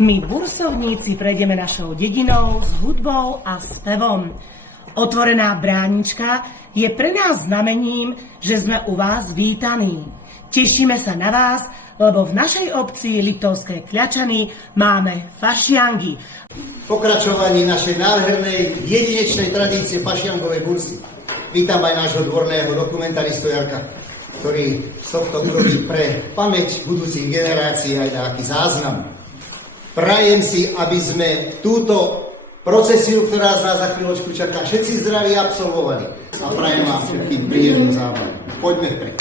My, bursovníci, prejdeme našou dedinou s hudbou a spevom. Otvorená bránička je pre nás znamením, že sme u vás vítaní. Tešíme sa na vás, lebo v našej obci Liptovské Kľačany máme fašiangy. Pokračovaní našej nádhernej, jedinečnej tradície fašiangovej bursy. Vítam aj nášho dvorného dokumentaristu Jarka, ktorý z tohto urobí pre pamäť budúcich generácií aj nejaký záznam. Prajem si, aby sme túto procesiu, ktorá z nás za chvíľočku čaká, všetci zdraví absolvovali. A prajem vám všetkým príjemnú zábavu. Poďme vpred.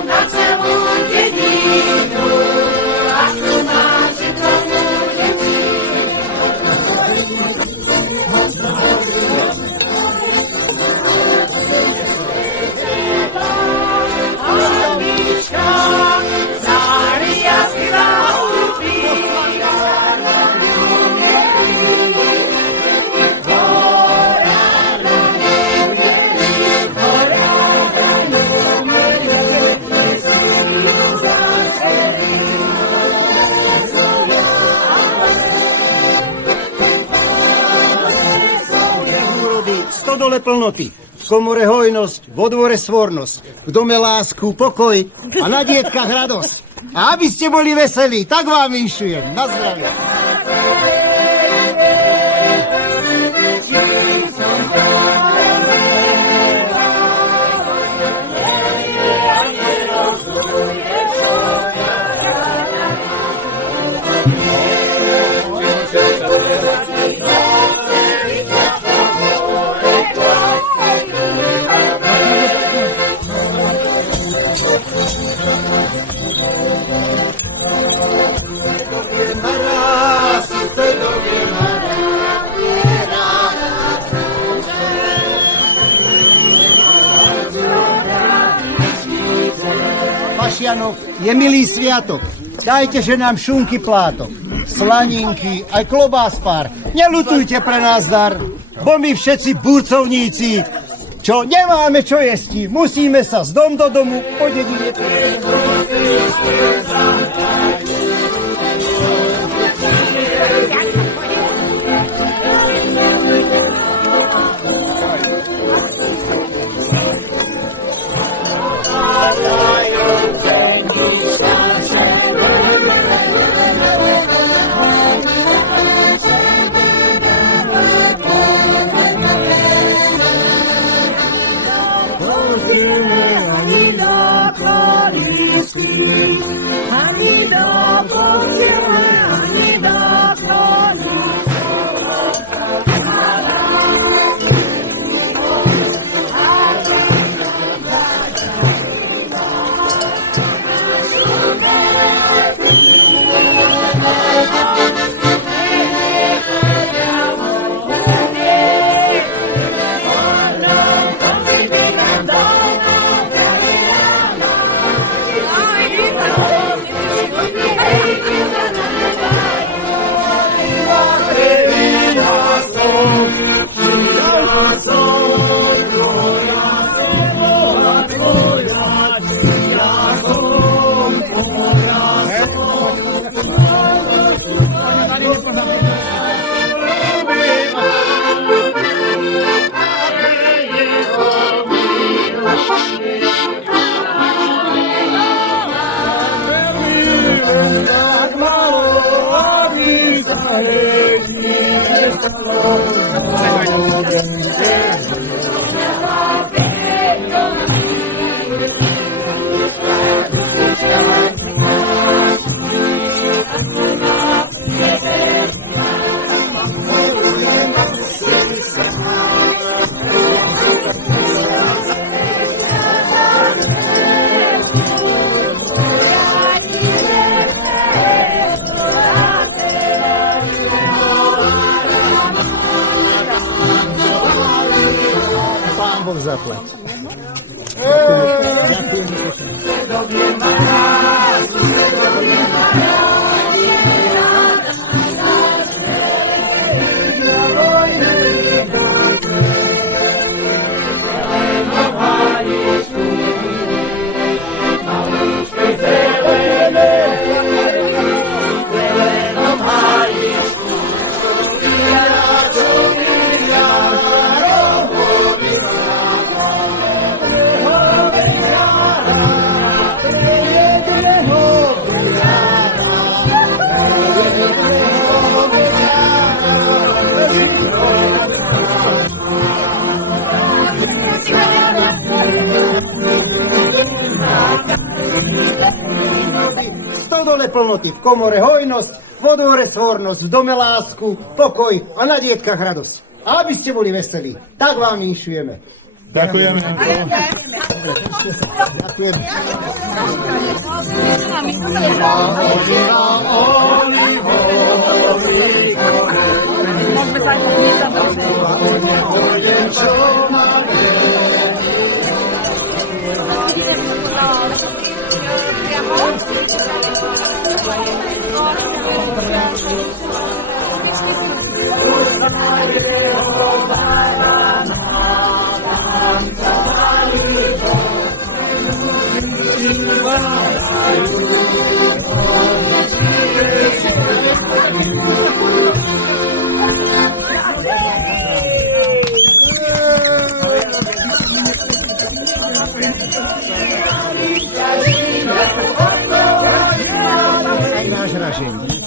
Na celú dedinu a tu máte tomu stodole plnoty, v komore hojnosť, vo dvore svornosť, v dome lásku, pokoj a na dietkach radosť. A aby ste boli veselí, tak vám vinšujem. Na zdravie. Fašianov je milý sviatok. Dajte, že nám šunky plátok, slaninky, aj klobás pár. Nelutujte pre nás dar, bo my všetci burcovníci, čo nemáme čo jesť, musíme sa z dom do domu po dedine. zaplať. Stodole plnoty, v komore hojnosť, v odvore stvornosť, v dome lásku, pokoj a na dietkach radosť. A aby ste boli veselí, tak vám inšujeme. Ďakujeme. Ďakujem.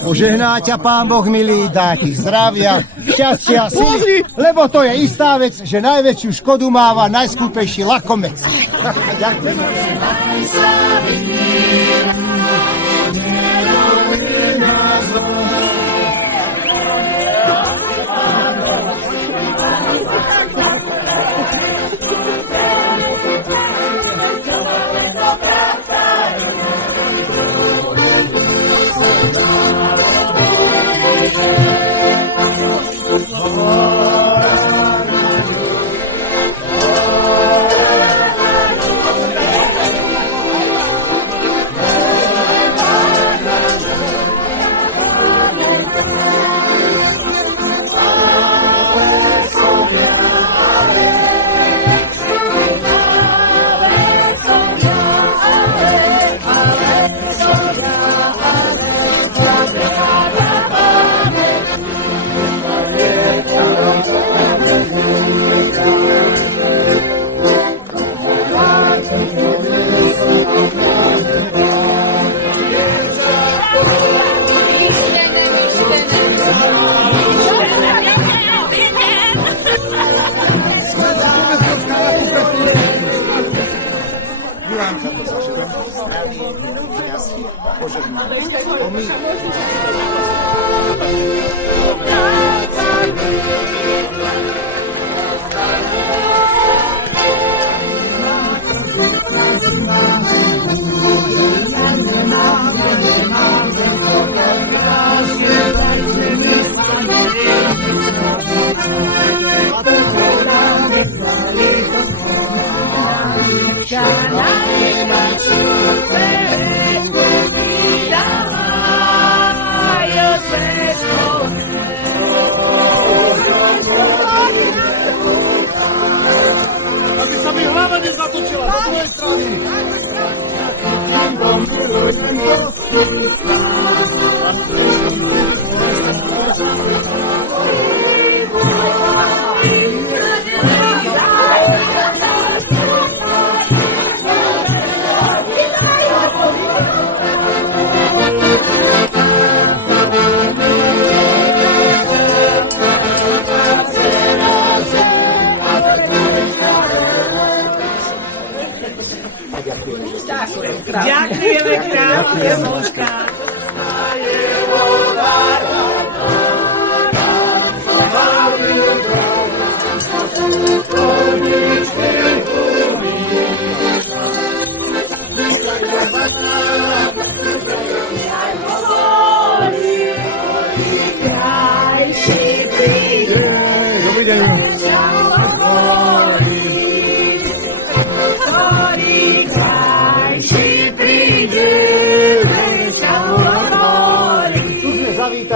Požehná ťa Pán Boh milý, dá ti zdravia, šťastia, síly, lebo to je istá vec, že najväčšiu škodu máva najskúpejší lakomec. Ďakujem. Aby sa mi hlava nezatočila do tvojej strany. Ďakujeme krásne, Božka.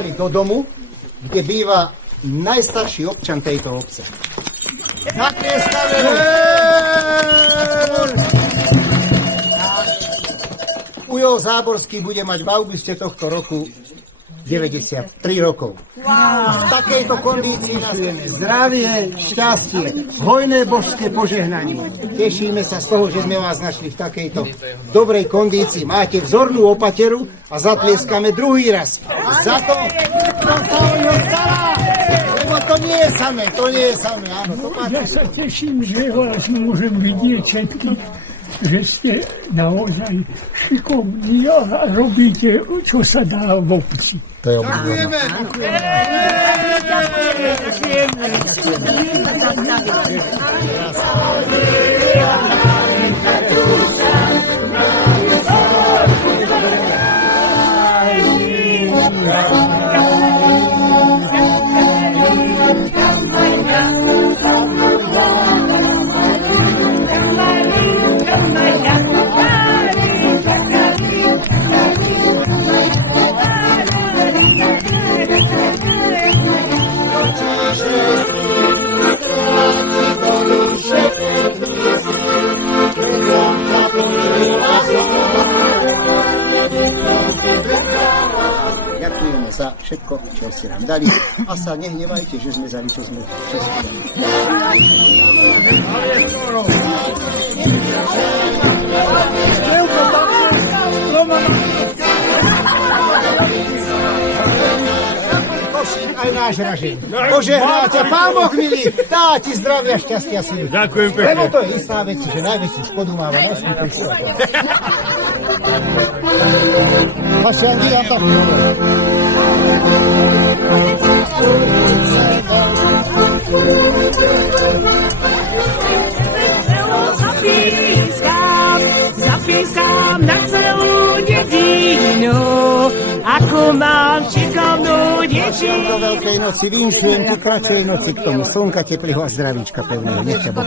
zavolali do domu, kde býva najstarší občan tejto obce. Zatlieskame mu! Ujo Záborský bude mať v auguste tohto roku 93 rokov. A v takejto kondícii nás zdravie, šťastie, hojné božské požehnanie. Tešíme sa z toho, že sme vás našli v takejto dobrej kondícii. Máte vzornú opateru a zatlieskame druhý raz. Za to, čo sa o ňo stará. Lebo to nie je samé, áno. To Ja sa teším, že vás môžem vidieť všetky, že ste naozaj šikovní a robíte, čo sa dá v obci. To je obdivuhodné. Ďakujeme za všetko, čo ste nám dali a sa nehnevajte, že sme vzali, čo sme aj náš ražen. Požehnáte, Pán Boh milý, dá ti zdravia, šťastia, sílu. Ďakujem pekne. Lebo to je istá vec, že najväčšiu škodu máva nosný prísľad. Pašianky, ja tak Zapískam na celú dedinu, ako mám šikovnú dievčinu. do Veľkej noci vinšujem ku kratšej noci k tomu. Slnka teplého a zdravíčka pevného. Nech ťa Boh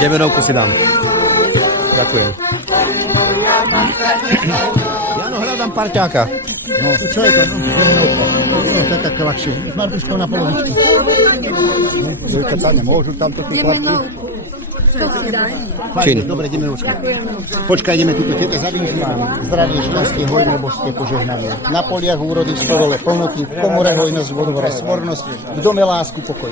Demenovku si dám. Ďakujem. Jano, hľadám parťáka. No, čo je to? No, to je také ľahšie. S Martuškou na polovičku. Zrejka, nemôžu tamto tí chlapci. Fajne, dobre, ideme ručka. Počkaj, ideme túto tete zadniť vám. Zdravie, šťastie, hojné božské požehnanie. Na poliach úrody, v stolole plnoty, v komore hojnosť, vo dvore svornosť, v dome lásku, pokoj.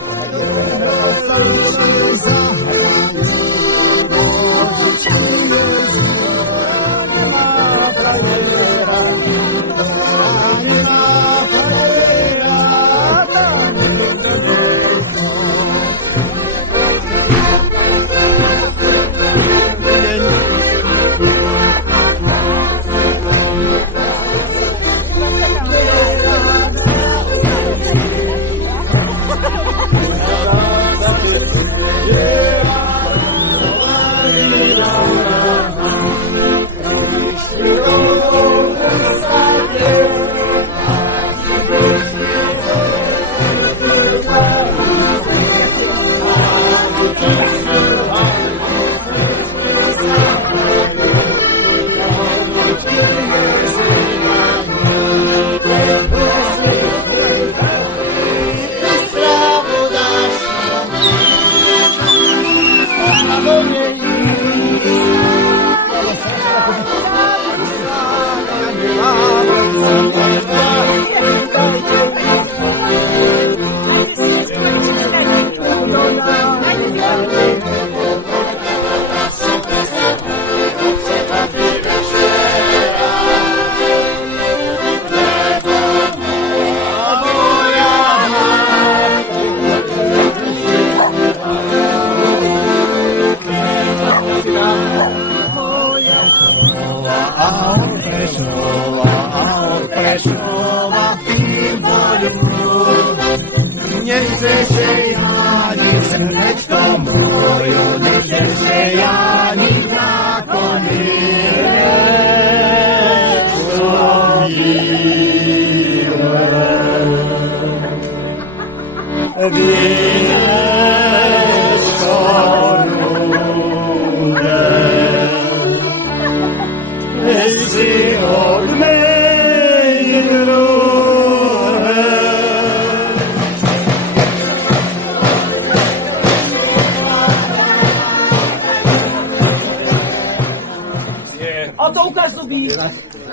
Oto ukáž zuby.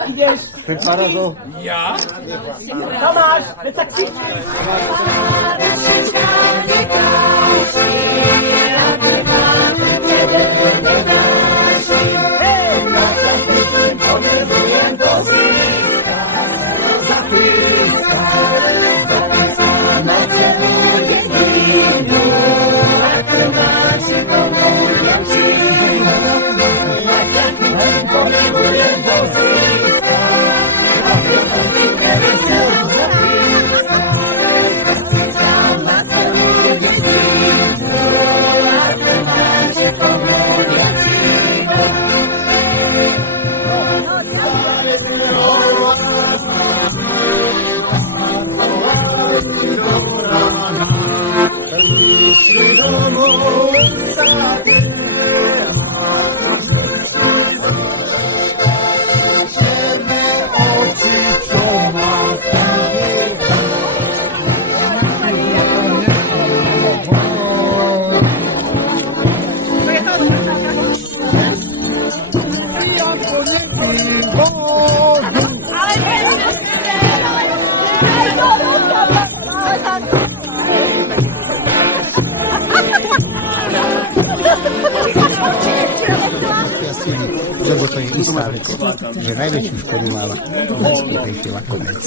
Ideš. Ja? Tomáš, veď sa křičí. Lebo to je istá vec, že najväčšiu škodu máva najskýpejšie lakomec.